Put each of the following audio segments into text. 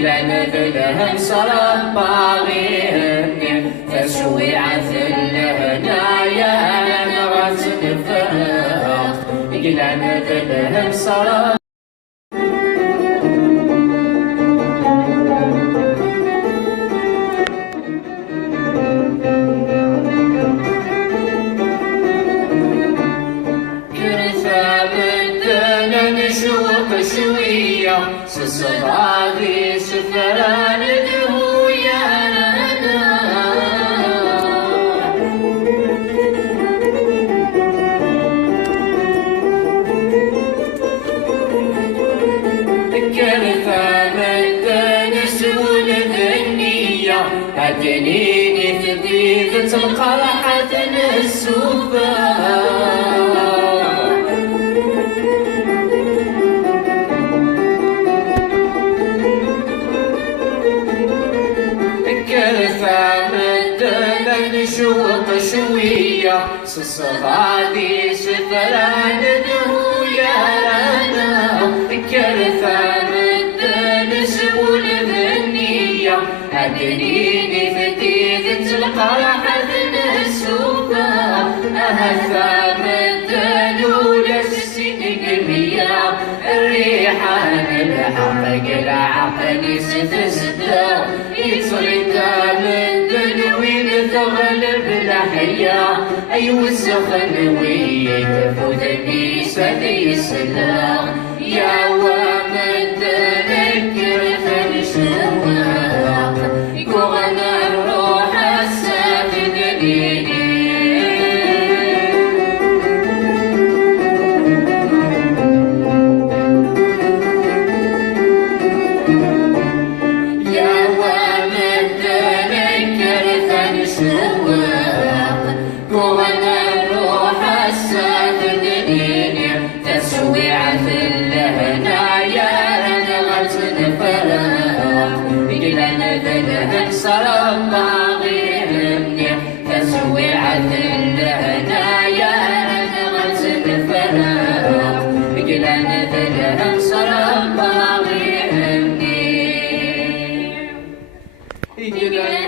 إلى نذلهم صرف باغيهن تشويعة الهنايا نغز نفرق إلى نذلهم صرف صغاري سفران دهويانا كرثة مدى نسول الذنية أدنيني ثبيثة القرحة السوفا شوية صغادي سفران دهويا رانا كرثة مدى نسول الذنية أدريني فتيذة القرحة نسوفا أهثى مدى لولا السنين قلبية الريحان الحقق العقل ستسدى يتردى من دنوين تغلب الحياة أي وسخن ويتفوت بسدي السلام يا ومن تذكر فالشواق يكون الروح الساخن ليلي يا ومن تذكر فالشواق كون الروح الساخن ليلي تسويعة الهنايا نغز نفرق إلى نذلهم صرف باغيهن تسويعة الهنايا نغز نفرق إلى نذلهم صرف باغيهن إلى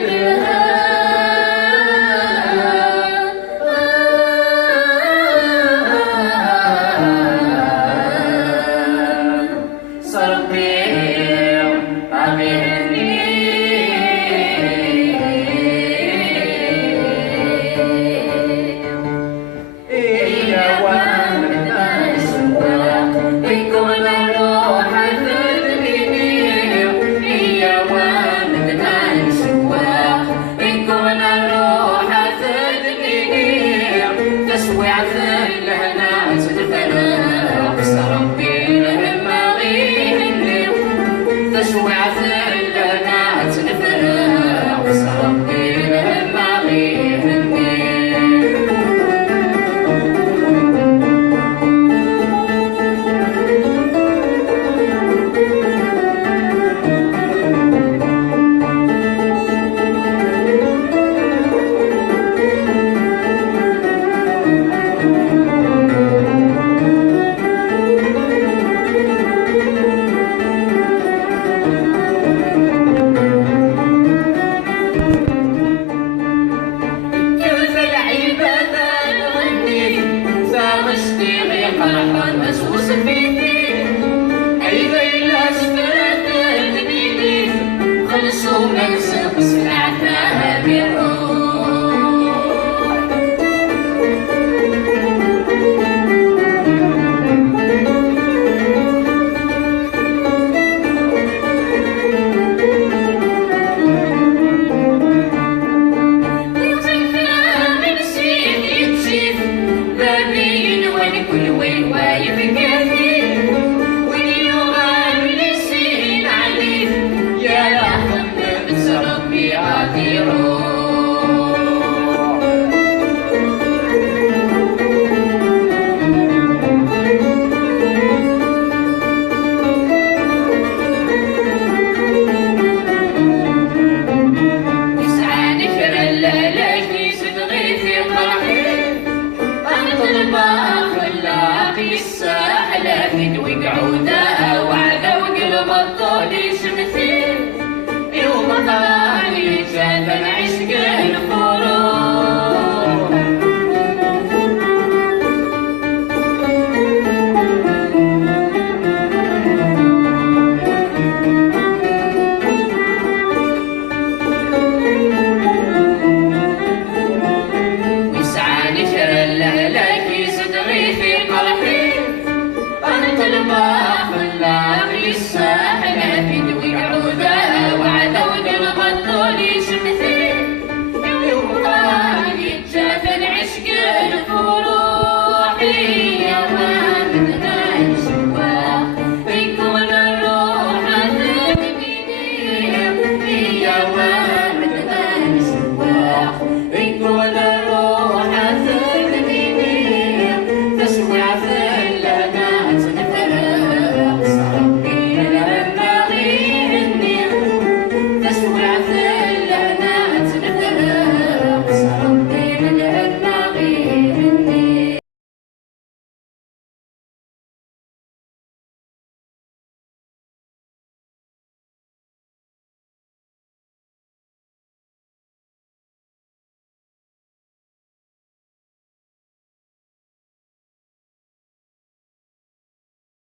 من